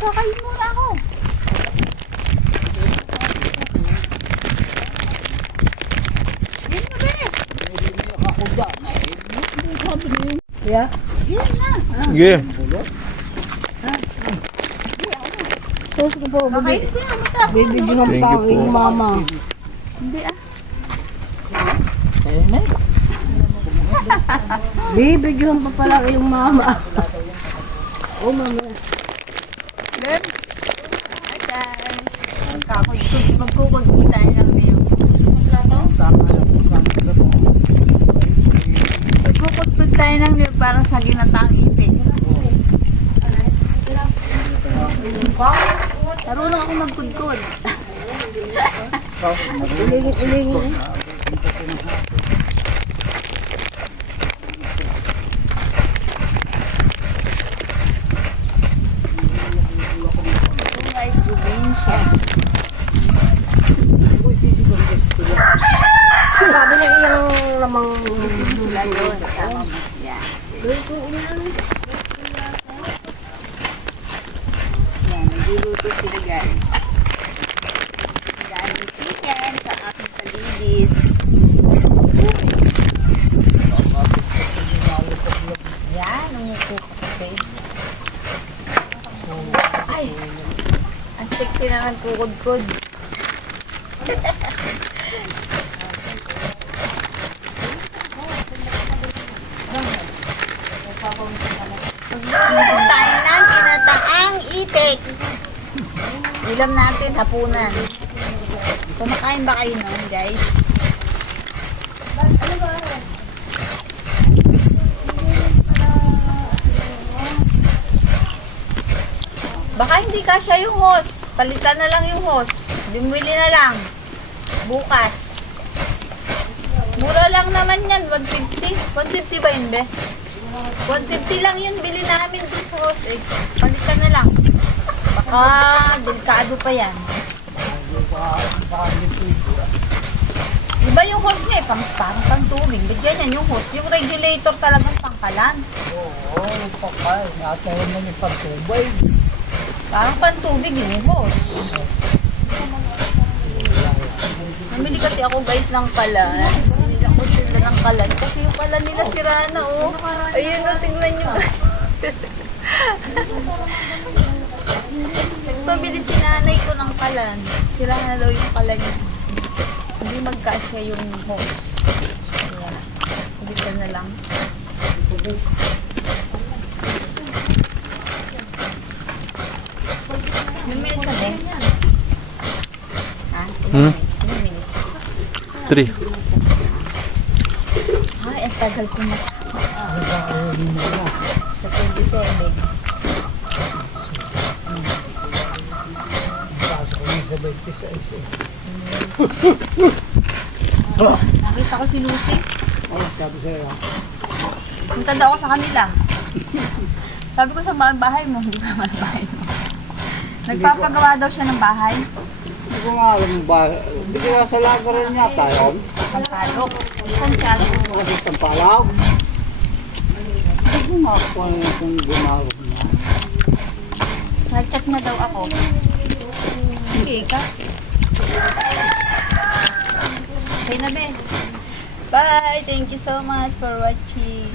Kakain muna ako. Yan na ba eh? Yeah. Yan na. Sige. Sus ko po. Kakain ko na. Matapos. Bibigyan Thank pa you ang po. iyong mama. Hindi ah. Bibigyan pa pala ang iyong mama. Oh, mama. Len. Okay. Magkukod tayo ng view. Magkukod tayo ng view para sa ginataang ipin. Marunong ako magkudkod. Ilingin. Like probinsya. Sabi na iyong lamang Sila yun. Tama mo. Yan. Yan. Nagluluto sila guys. Dahil chicken sa aking paligid. Yan. Umupo ka kasi. Ay. Ang sexy na nagkukod-kod. Magluluto tayo ng ginataang itik. Ulam natin, hapunan. Kumakain ba kayo nun, guys? Baka hindi kasya yung hose. Palitan na lang yung hose. Bumili na lang. Bukas. Mura lang naman yan. 150. 150 ba yun, be? 150 lang yun. Bili namin dun sa hose. Eh. Palitan na lang. Baka delikado pa yan. Diba yung hose niya, parang pang-tubig. Bigyan yan yung hose. Yung regulator talagang pangkalan. Oo, pakay. Natayin na ni pagtubay. Parang pang-tubig yung hose. Namili kasi ako guys ng kalan. Namili ako sila ng kalan. Kasi yung kalan nila sira na oh. Ayun oh, tingnan nyo guys. Nagpabili si nanay ko ng kalan. Sira na daw yung kalan niya. Hindi magkasya yung hose. Kaya, ulitan na lang. Yung minutes na din. Ah, ilang minutes? 3. Ay, ang tagal ko na. Sa 27. Nakita ko si Lucy. Oh, sabi sa'yo. Punta daw ako sa kanila. Sabi ko sa bahay mo, hindi ka naman bahay mo. Nagpapagawa daw siya ng bahay. Hindi ko nga alam ba. Hindi ko nga sa lago rin yata yun. Sampalok. Saan siya? Kasi sa palag. Hindi ko nga ako ano yung gumawag niya. Nag-chat niya daw ako. Sige ka. Okay na be. Bye! Thank you so much for watching.